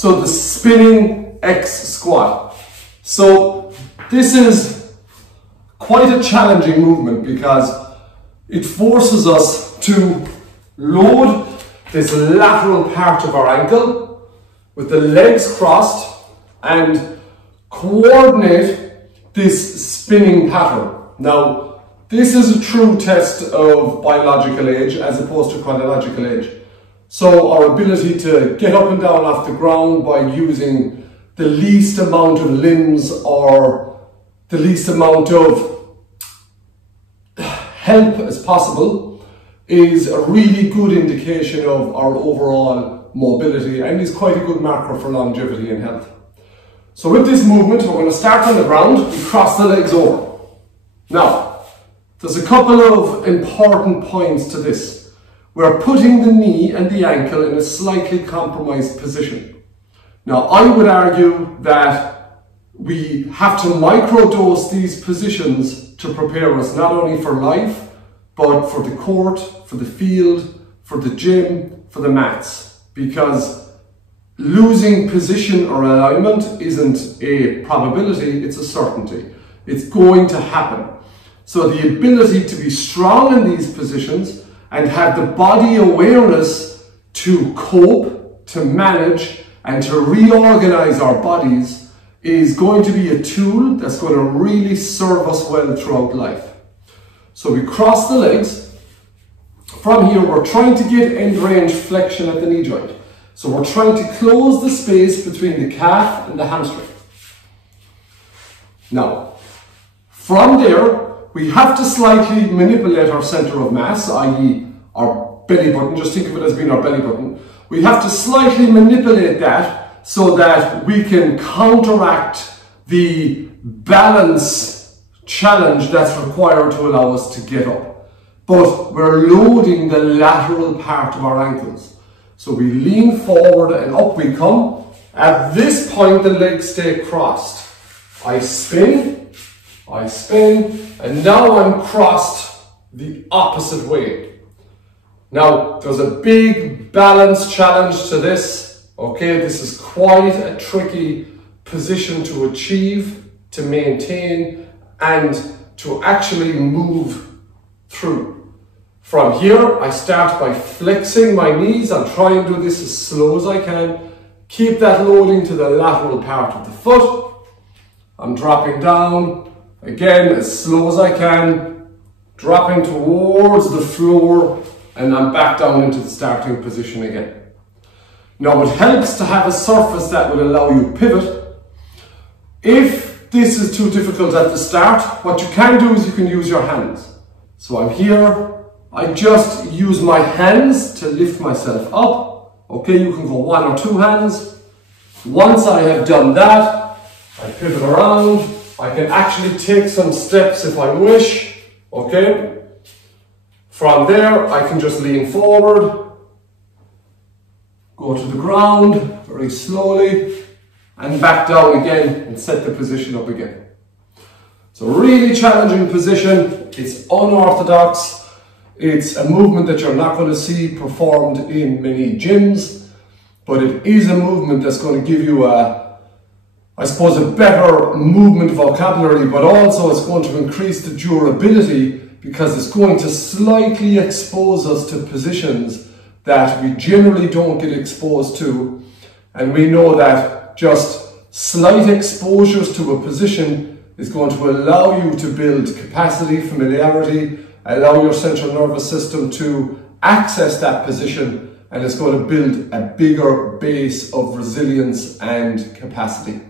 So the spinning X squat. So this is quite a challenging movement because it forces us to load this lateral part of our ankle with the legs crossed and coordinate this spinning pattern. Now, this is a true test of biological age as opposed to chronological age. So our ability to get up and down off the ground by using the least amount of limbs or the least amount of help as possible is a really good indication of our overall mobility and is quite a good marker for longevity and health. So with this movement, we're going to start on the ground, we cross the legs over. Now, there's a couple of important points to this. We're putting the knee and the ankle in a slightly compromised position. Now, I would argue that we have to microdose these positions to prepare us not only for life, but for the court, for the field, for the gym, for the mats. Because losing position or alignment isn't a probability, it's a certainty. It's going to happen. So the ability to be strong in these positions and have the body awareness to cope, to manage, and to reorganize our bodies is going to be a tool that's going to really serve us well throughout life. So we cross the legs. From here, we're trying to get end range flexion at the knee joint. So we're trying to close the space between the calf and the hamstring. Now, from there, we have to slightly manipulate our center of mass, i.e. our belly button. Just think of it as being our belly button. We have to slightly manipulate that so that we can counteract the balance challenge that's required to allow us to get up. But we're loading the lateral part of our ankles. So we lean forward and up we come. At this point, the legs stay crossed. I spin, and now I'm crossed the opposite way. Now, there's a big balance challenge to this. Okay, this is quite a tricky position to achieve, to maintain, and to actually move through. From here, I start by flexing my knees. I'll try and do this as slow as I can. Keep that loading to the lateral part of the foot. I'm dropping down, again, as slow as I can, dropping towards the floor, and I'm back down into the starting position again. Now, it helps to have a surface that will allow you pivot. If this is too difficult at the start, what you can do is you can use your hands. So I'm here, I just use my hands to lift myself up. Okay, you can go one or two hands. Once I have done that, I pivot around. I can actually take some steps if I wish. Okay. From there, I can just lean forward, go to the ground very slowly, and back down again and set the position up again. So really challenging position. It's unorthodox. It's a movement that you're not going to see performed in many gyms, but it is a movement that's going to give you I suppose a better movement vocabulary, but also it's going to increase the durability because it's going to slightly expose us to positions that we generally don't get exposed to. And we know that just slight exposures to a position is going to allow you to build capacity, familiarity, allow your central nervous system to access that position, and it's going to build a bigger base of resilience and capacity.